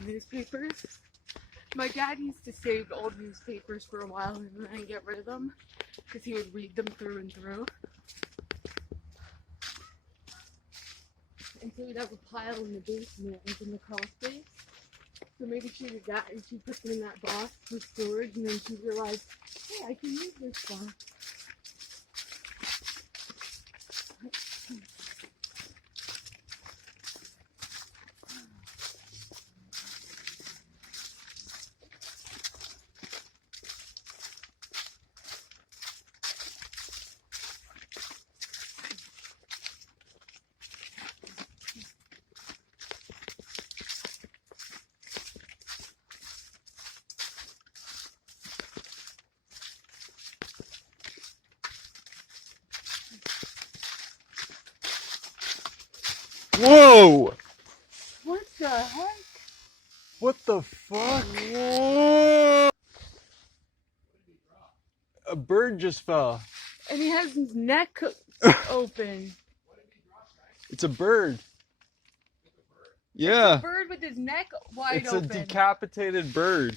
old newspapers. My dad used to save old newspapers for a while and then get rid of them because he would read them through and through. And so we'd have a pile in the basement and in the crawl space. So maybe she did that and she put them in that box for storage, and then she realized, hey, I can use this box. Whoa! What the heck? What the fuck? Whoa! A bird just fell. And he has his neck open. It's a bird. Yeah. Bird with his neck wide It's open. a decapitated bird.